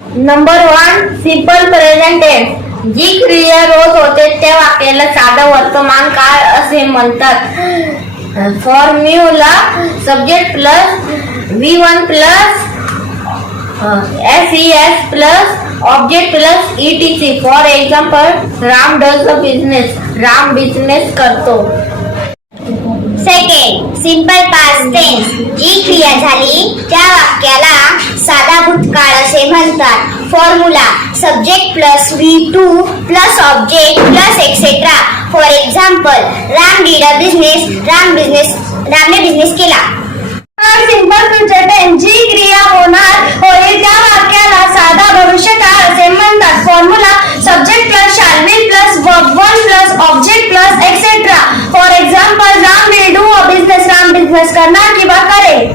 Number 1 simple present tense. जी क्रिया रोज होते त्या वाक्याला साधं वर्तमान काळ असे म्हणतात. Formula subject plus V1 plus SES plus object plus ETC. For example Ram does the business. Ram business करतो. Second simple past tense. जी क्रिया झाली त्या वाक्याला साधा भूतकाळ असे म्हणतात. Formula subject plus V2 plus object plus etcetera. For example Ram did a business. रामने बिझनेस केला. Simple future tense. जी क्रिया होईल त्या वाक्याला साधा भविष्यकाळ असे म्हणतात. Formula subject plus shall will plus verb 1 plus object plus etcetera. For example Ram will do a business. Ram business करणार किंवा करेल.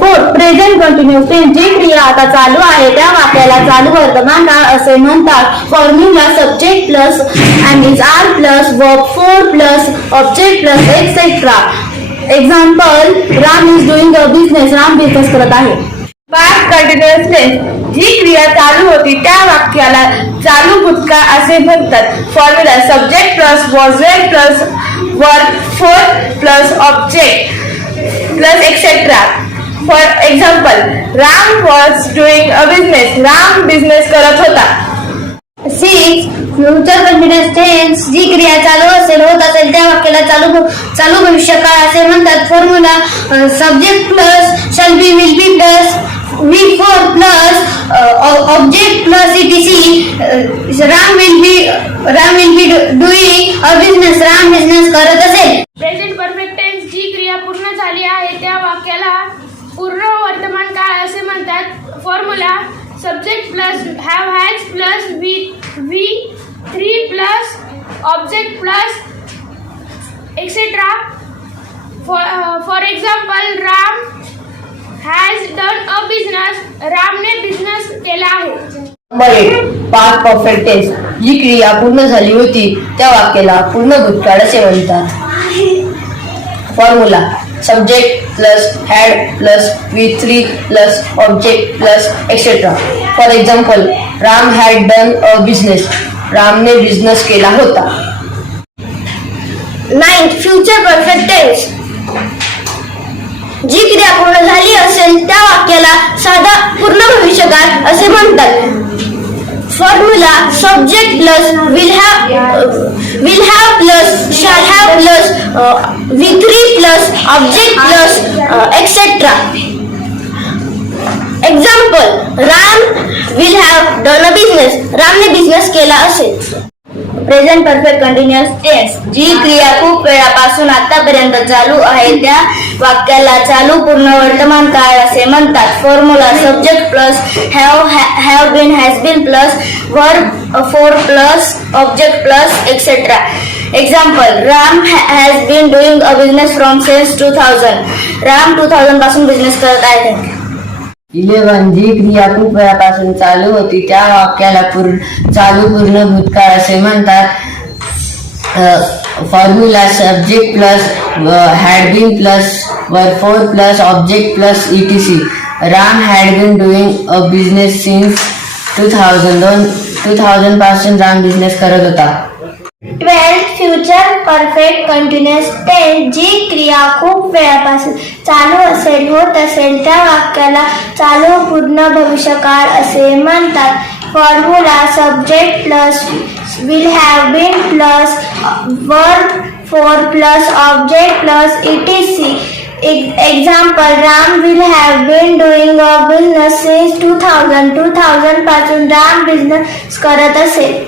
Fourth present continuous tense. जी क्रिया आता चालू आहे त्या वाक्याला चालू वर्तमान काळ असे म्हणतात. Formula subject plus are plus verb 4 plus object plus etcetera. Example Ram is doing a business. Ram business करत आहे. Past continuous tense. जी क्रिया चालू होती त्या वाक्याला चालू भूतकाळ असे म्हणतात. Formula subject plus was plus verb 4 plus object plus etcetera. For example Ram was doing a business. Ram business करत होता. 6 फ्युचर कंटिन्युअस टेन्स. जी क्रिया चालू होत असेल त्या वाक्याला चालू भविष्यकाळ असे म्हणतात. Formula subject plus shall be will be plus V4 plus object plus ETC. Ram will be doing a business. Ram business करत असेल. Present perfect tense. जी क्रिया पूर्ण झाली आहे त्या वाक्याला पूर्ण वर्तमान काळ असे म्हणतात. Formula subject plus have has plus V3 plus object plus etcetera. For example Ram has done a business. रामने बिझनेस केला आहे. Number 8 past perfect tense. जी क्रिया पूर्ण झाली होती त्या वाक्याला पूर्ण भूतकाळ असे म्हणतात. Formula subject plus had plus V3 plus object plus etcetera. For example Ram had done a business. रामने बिझनेस केला होता. 9 फ्युचर परफेक्ट टेन्स. जी क्रिया पूर्ण झाली असेल त्या वाक्याला साधा पूर्ण भविष्यकाळ असे म्हणतात. Formula subject plus will have plus shall have plus V3 plus object plus etcetera. Example Ram will have done a business. रामने बिझनेस केला असेल. Present perfect continuous tense. जी क्रिया खूप वेळापासून आतापर्यंत चालू आहे त्या वाक्याला चालू पूर्ण वर्तमान काळ असे म्हणतात. Formula subject plus have been has been plus verb 4 plus object plus etcetera. Example Ram has been doing a business from since 2000. Ram 2000 पासून बिझनेस करत आहे. 11 जी क्रिया खूप वेळापासून चालू होती त्या वाक्याला चालू पूर्ण भूतकाळ असे म्हणतात. Formula subject plus had been plus verb 4 plus object plus ETC. Ram had been doing a business since 2000 पासून राम बिझनेस करत होता. 12 फ्युचर परफेक्ट कंटिन्युअस टेन्स. जी क्रिया खूप वेळापासून चालू होत असेल त्या वाक्याला चालू पूर्ण भविष्यकाळ असे म्हणतात. Formula subject plus will have been plus verb 4 plus object plus ETC. Example Ram will have been doing a business since 2000 पासून राम बिझनेस करत असेल.